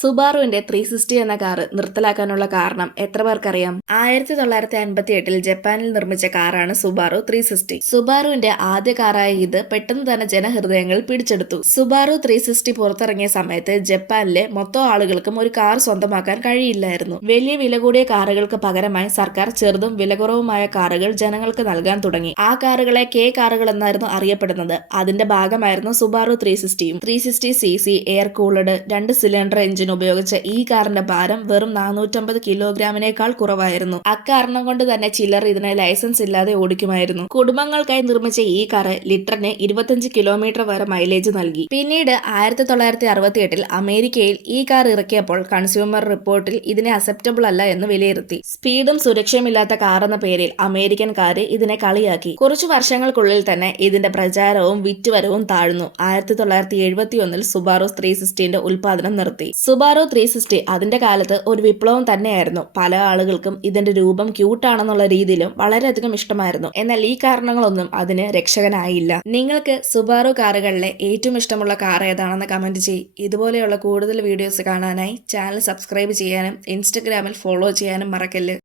സുബാറുവിന്റെ 360 എന്ന കാറ് നിർത്തലാക്കാനുള്ള കാരണം എത്ര പേർക്കറിയാം? 1958 ജപ്പാനിൽ നിർമ്മിച്ച കാറാണ് സുബാറു 360. സുബാറുവിന്റെ ആദ്യ കാറായ ഇത് പെട്ടെന്ന് തന്നെ ജനഹൃദയങ്ങൾ പിടിച്ചെടുത്തു. സുബാറു 360 പുറത്തിറങ്ങിയ സമയത്ത് ജപ്പാനിലെ മൊത്തം ആളുകൾക്കും ഒരു കാർ സ്വന്തമാക്കാൻ കഴിയില്ലായിരുന്നു. വലിയ വില കൂടിയ കാറുകൾക്ക് പകരമായി സർക്കാർ ചെറുതും വിലകുറവുമായ കാറുകൾ ജനങ്ങൾക്ക് നൽകാൻ തുടങ്ങി. ആ കാറുകളെ കെ കാറുകൾ എന്നായിരുന്നു അറിയപ്പെടുന്നത്. അതിന്റെ ഭാഗമായിരുന്നു സുബാറു 360യും. 360cc air cooled 2 cylinder engine ഉപയോഗിച്ച ഈ കാറിന്റെ ഭാരം വെറും 450 കിലോഗ്രാമിനേക്കാൾ കുറവായിരുന്നു. അക്കാരണം കൊണ്ട് തന്നെ ചിലർ ഇതിനെ ലൈസൻസ് ഇല്ലാതെ ഓടിക്കുമായിരുന്നു. കുടുംബങ്ങൾക്കായി നിർമ്മിച്ച ഈ കാർ ലിറ്ററിന് 25 കിലോമീറ്റർ വരെ മൈലേജ് നൽകി. പിന്നീട് 1968 അമേരിക്കയിൽ ഈ കാർ ഇറക്കിയപ്പോൾ കൺസ്യൂമർ റിപ്പോർട്ടിൽ ഇതിനെ അക്സെപ്റ്റബിൾ അല്ല എന്ന് വിലയിരുത്തി. സ്പീഡും സുരക്ഷയുമില്ലാത്ത കാർ എന്ന പേരിൽ അമേരിക്കൻകാര് ഇതിനെ കളിയാക്കി. കുറച്ചു വർഷങ്ങൾക്കുള്ളിൽ തന്നെ ഇതിന്റെ പ്രചാരവും വിറ്റുവരവും താഴ്ന്നു. 1971 സുബാറു 360ന്റെ ഉൽപാദനം നിർത്തി. സുബാറു 360 അതിന്റെ കാലത്ത് ഒരു വിപ്ലവം തന്നെയായിരുന്നു. പല ആളുകൾക്കും ഇതിന്റെ രൂപം ക്യൂട്ടാണെന്നുള്ള രീതിയിലും വളരെയധികം ഇഷ്ടമായിരുന്നു. എന്നാൽ ഈ കാരണങ്ങളൊന്നും അതിന് രക്ഷകനായില്ല. നിങ്ങൾക്ക് സുബാറു കാറുകളിലെ ഏറ്റവും ഇഷ്ടമുള്ള കാർ ഏതാണെന്ന് കമന്റ് ചെയ്യ്. ഇതുപോലെയുള്ള കൂടുതൽ വീഡിയോസ് കാണാനായി ചാനൽ സബ്സ്ക്രൈബ് ചെയ്യാനും ഇൻസ്റ്റഗ്രാമിൽ ഫോളോ ചെയ്യാനും മറക്കല്ല്.